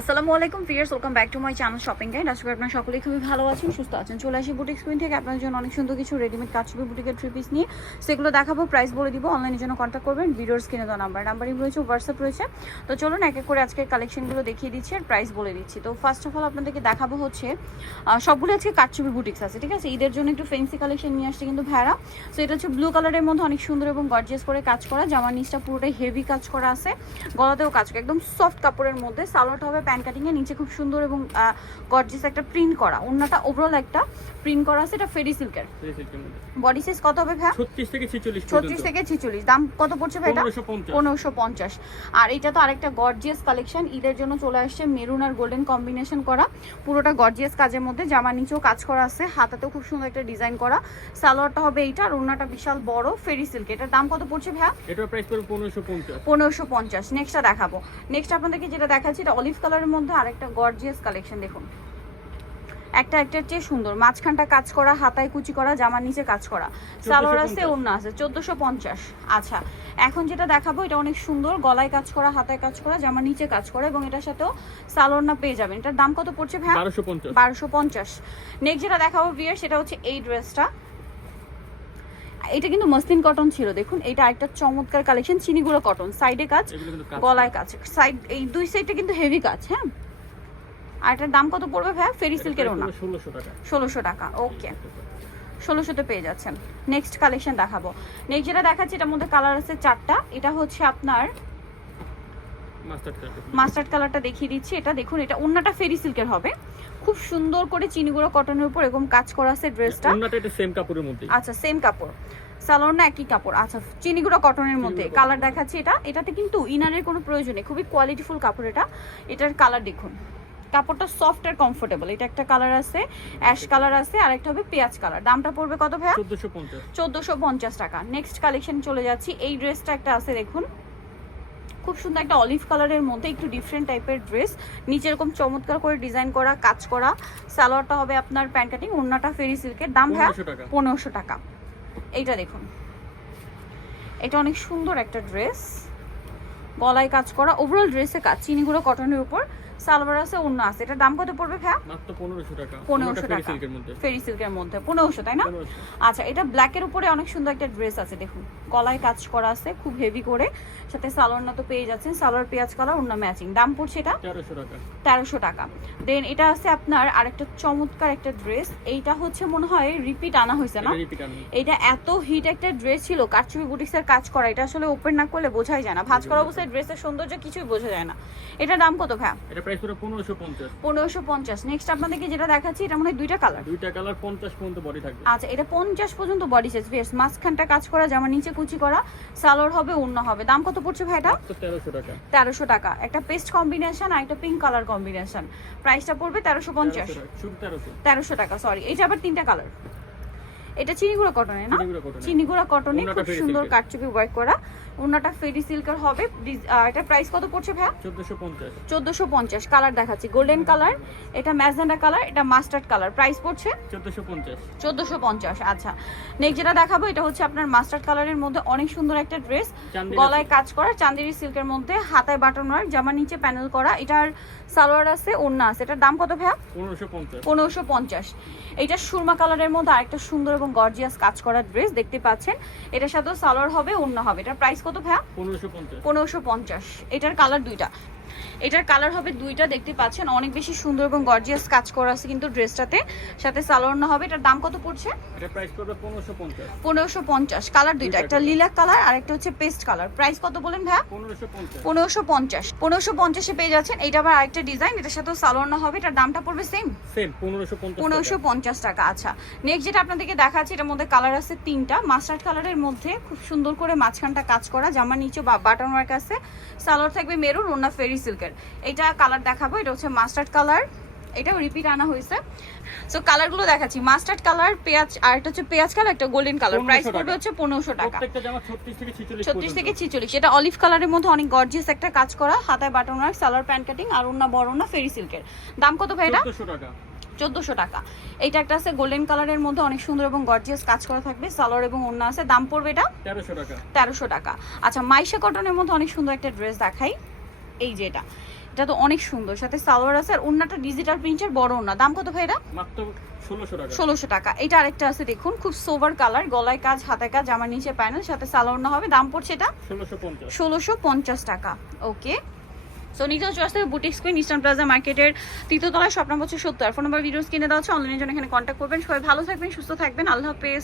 আসসালামু আলাইকুম viewers, welcome back to my channel shopping guide. আশা করি আপনারা সকলেই খুবই ভালো আছেন, সুস্থ আছেন। চলে আসি বুটিক স্ক্রিন থেকে আপনাদের জন্য অনেক সুন্দর কিছু রেডিমেড কাচুপি বুটিকের থ্রি পিস নিয়ে সেগুলো দেখাবো, প্রাইস বলে দিব। অনলাইনের জন্য কন্ট্যাক্ট করবেন, ভিডিওর স্ক্রিনে দেওয়া নাম্বারই রয়েছে, হোয়াটসঅ্যাপ রয়েছে। তো চলুন এক এক করে আজকের কালেকশনগুলো দেখিয়ে দিচ্ছি আর প্রাইস বলে দিচ্ছি। তো ফার্স্ট অফ অল আপনাদেরকে দেখাবো হচ্ছে সবগুলো আজকে কাচুপি বুটিক্স আছে, ঠিক আছে। ঈদের জন্য একটু ফ্যান্সি কালেকশন নিয়ে আসছে কিন্তু ভেড়া। সো এটা হচ্ছে ব্লু কালারের মধ্যে অনেক সুন্দর এবং গর্জিয়াস করে কাজ করা, জামার নিচটা পুরোটাই হেভি কাজ করা আছে, গলাতেও কাজ করা, একদম সফট কাপড়ের মধ্যে। সালোয়ারটা হবে প্যান্ট কাটিং এর, নিচে খুব সুন্দর এবং গর্জিয়াস একটা প্রিন্ট করা, ওন্নাটা ওভারঅল একটা প্রিন্ট করা আছে। এটা ফেরি সিল্কের। বডি সাইজ কত হবে ভাই? 36 থেকে 46 36 থেকে 46। দাম কত পড়ছে ভাই এটা? 1550। আর এটা তো আরেকটা গর্জিয়াস কালেকশন, ঈদের জন্য চলে আসছে, মেরুন আর গোল্ডেন কম্বিনেশন করা, পুরোটা গর্জিয়াস কাজের মধ্যে, জামার নিচেও কাজ করা আছে, হাতাতেও খুব সুন্দর একটা ডিজাইন করা। সালোয়ারটা হবে এইটা, আর ওন্নাটা বিশাল বড় ফেরি সিল্ক। এটার দাম কত পড়ছে ভাই? এটার প্রাইস পড়বে 1550। 1550। নেক্সটটা দেখাবো। নেক্সট আপনাদেরকে যেটা দেখাচ্ছি, এটা অলিভ কালারের মধ্যে আরেকটা গর্জিয়াস কালেকশন। দেখুন একটা একটার চেয়ে সুন্দর, মাঝখানটা কাজ করা, হাতায় কুচি করা, জামার নিচে কাজ করা, সালোয়ার আছে, ওড়না আছে। 1450। আচ্ছা, এখন যেটা দেখাবো এটা অনেক সুন্দর, গলায় কাজ করা, হাতায় কাজ করা, জামার নিচে কাজ করা, এবং এটার সাথেও সালোয়ার না পেয়ে যাবেন। এটার দাম কত পড়ছে ভাই? 1250। নেক্সট যেটা দেখাবো ভিউয়ার, সেটা হচ্ছে এই ড্রেসটা। এটা কিন্তু মসলিন কটন ছিল, দেখুন এটা একটা চমৎকার কালেকশন, চিনিগুলো কটন, সাইডে কাজ, গলায় কাজ, সাইড এই দুই সাইডটা কিন্তু হেভি কাজ। হ্যাঁ, আর এটার দাম কত পড়বে ভাই? ফেরি সিল্কের ওনা 1600 টাকা। ওকে, 1600 তে পেয়ে যাচ্ছেন। নেক্সট কালেকশন দেখাবো। নেক্সট যেটা দেখাচ্ছি, এটার মধ্যে কালার আছে চারটা। এটা হচ্ছে আপনার মাস্টার্ড কালারটা দেখিয়ে দিচ্ছি। এটা দেখুন, এটা ওন্নাটা ফেরি সিল্কের হবে, খুব সুন্দর করে চিনিগুলো কটনের উপর এরকম কাজ করা আছে ড্রেসটা। ওন্নাটা এটা সেম কাপড়ের মধ্যে। আচ্ছা, সেম কাপড়, সালোয়ার না একই কাপড়। আচ্ছা, চিনিগুলো কটনের মধ্যে। কালার দেখাচ্ছি, এটাতে কিন্তু ইনারের কোনো প্রয়োজন নেই, খুবই কোয়ালিটিফুল কাপড় এটা। এটার কালার দেখুন, কাপড়টা সফট আর কমফোর্টেবল। এটা একটা কালার আছে, অ্যাশ কালার আছে, আর একটা হবে পেঁয়াজ কালার। দামটা পড়বে কত ভাইয়া? 1450 টাকা। নেক্সট কালেকশন চলে যাচ্ছি। এই ড্রেসটা একটা আছে, দেখুন খুব সুন্দর একটা অলিভ কালারের মধ্যে, একটু ডিফারেন্ট টাইপের ড্রেস, নিচে এরকম চমৎকার করে ডিজাইন করা, কাজ করা, সালোয়ারটা হবে আপনার প্যান্ট কাটিং, ওড়নাটা ফেরি সিল্কের। দাম ভাইয়া 1500 টাকা। এইটা দেখুন, এটা অনেক সুন্দর একটা ড্রেস, গলায় কাজ করা, ওভারঅল ড্রেসে কাজ, চিনিগুলো কটনের উপর, সালোয়ার আছে, ওড়না আছে। এটার দাম কত পড়বে ভাইয়া? মাত্র 1500 টাকা। 1500 টাকা ফেরি সিল্কের মধ্যে, 1500, তাই না? আচ্ছা, এটা ব্ল্যাকের উপরে অনেক সুন্দর একটা ড্রেস আছে, দেখুন গলায় কাজ করা আছে খুব হেভি করে, সাথে সালোয়ার না তো পেয়ে যাচ্ছেন, সালোয়ার পেঁয়াজ কালার, ওড়না ম্যাচিং। দাম পড়ছে এটা 1300 টাকা। 1300 টাকা। দেন এটা আছে আপনার আরেকটা চমৎকার একটা ড্রেস, এইটা হচ্ছে মনে হয় রিপিট আনা হয়েছে না? এটা এত হিট একটা ড্রেস ছিল, কারচুপি বুটিক্সের কাজ করা, এটা আসলে ওপেন না করলে বোঝাই যায় না, ভাঁজ করা অবস্থায় ড্রেসের সৌন্দর্য কিছুই বোঝা যায় না। এটার দাম কত ভাইয়া? এটা প্রাইস পুরো 1550। 1550। নেক্সট আপনাদেরকে যেটা দেখাচ্ছি, এটা মনে হয় দুইটা কালার, 50 পর্যন্ত বডি থাকবে। আচ্ছা, এটা 50 পর্যন্ত বডি সাইজ, বেশ মাঝখানটা কাজ করা, জামার নিচে কুচি করা, সালোয়ার হবে, ওড়না হবে। দাম কত পড়ছে ভাই এটা? 1300 টাকা। 1300 টাকা। একটা পেস্ট কম্বিনেশন আর একটা পিঙ্ক কালার কম্বিনেশন, প্রাইসটা পড়বে 1350। 1300 টাকা, সরি। এটা আবার তিনটা কালার। এটা চিনিগুড়া কটনের না? চিনিগুড়া কটনে খুব সুন্দর কারচুপি ওয়ার্ক করা, ওন্নাটা ফেরি সিল্কের হবে। এটা প্রাইস কত পড়ছে ভাইয়া? 1450। কালার দেখাচ্ছি, গোল্ডেন কালার, এটা ম্যাজেন্ডা কালার, এটা মাস্টার্ড কালার। প্রাইস পড়ছে 1450। আচ্ছা, নেক্সট যেটা দেখাবো, এটা হচ্ছে আপনার মাস্টার্ড কালারের মধ্যে অনেক সুন্দর একটা ড্রেস, গলায় কাজ করা, চান্দেরি সিল্কের মধ্যে, হাতায় বাটন ওয়ার্ক, জামার নিচে প্যানেল করা, এটার সালোয়ার আছে, ওড়না আছে। এটার দাম কত ভাইয়া? 1550। এটা সুরমা কালারের মধ্যে আরেকটা সুন্দর এবং গর্জিয়াস কাজ করা ড্রেস দেখতে পাচ্ছেন, এটার সাথেও সালোয়ার হবে, ওড়না হবে। এটার প্রাইস কত ভাইয়া? 1550। এটার কালার দুইটা, এটার কালার হবে দুইটা, দেখতে পাচ্ছেন অনেক বেশি সুন্দর এবং গর্জিয়াস কাজ করা আছে কিন্তু ড্রেসটাতে, সাথে সালোয়ার না হবে। এটার দাম কত পড়ছে? এটা প্রাইস পড়বে 1550। 1550। কালার দুইটা, একটা লিলাক কালার আর একটা হচ্ছে পেস্ট কালার। প্রাইস কত বলেন ভাইয়া? 1550। 1550 এ পেয়ে যাচ্ছেন। এটা আবার আরেকটা ডিজাইন, এটার সাথে সালোয়ার না হবে, এটার দামটা পড়বে সেম 1550 টাকা। আচ্ছা, নেক্সট যেটা আপনাদেরকে দেখাচ্ছি, এটার মধ্যে কালার আছে তিনটা, মাস্টার্ড কালারের মধ্যে খুব সুন্দর করে মাঝখানটা কাজ করা, জামার নিচে বাটন ওয়ার্ক আছে, সালোয়ার থাকবে মেরুন, ওড়না ফেরি সিল্কের। এটা কালার দেখাবো, এটা হচ্ছে মাস্টার্ড কালার, এটাও রিপিট আনা হয়েছে। সো কালারগুলো দেখাচ্ছি, মাস্টার্ড কালার, পেঁয়াজ, আর এটা হচ্ছে পেঁয়াজ কালার, একটা গোল্ডেন কালার। প্রাইস পড়বে হচ্ছে 1500 টাকা। প্রত্যেকটা জামা 36 থেকে 46। এটা অলিভ কালারের মধ্যে অনেক গর্জিয়াস একটা কাজ করা, হাতায় button work, salwar pant cutting, আর ওড়না বড় ওড়না ফেরি সিল্কের। দাম কত ভাই এটা? 1400 টাকা। এইটা একটা আছে গোল্ডেন কালারের মধ্যে অনেক সুন্দর এবং গর্জিয়াস কাজ করা থাকবে, সালোয়ার এবং ওড়না আছে। দাম পড়বে এটা 1300 টাকা। আচ্ছা, মাইশা কটনের মধ্যে অনেক সুন্দর একটা ড্রেস দেখাই, এই যে এটা তো অনেক সুন্দর, সাথে সালোয়ার আছে আর ওন্নাটা ডিজিটাল প্রিন্টের বড় ওন্না। দাম কত ভাই এটা? মাত্র 1600 টাকা। 1600 টাকা। এটা আরেকটা আছে দেখুন, খুব সোভার কালার, গলায় কাজ, হাতে কাজ, জামার নিচে প্যানেল, সাথে সালোয়ার না হবে। দাম পড়ছে এটা 1650। 1650 টাকা। ওকে, সো নিচে চলে আসতে হবে বুটিক কুইন, ইস্টার্ন প্লাজা মার্কেটের 3য় তলায়, শপ নাম্বার হচ্ছে 70। ফোন নাম্বার ভিডিওস কিনে দেওয়া হচ্ছে, অনলাইনের জন্য এখানে কন্ট্যাক্ট করবেন। সবাই ভালো থাকবেন, সুস্থ থাকবেন, আল্লাহ হাফেজ।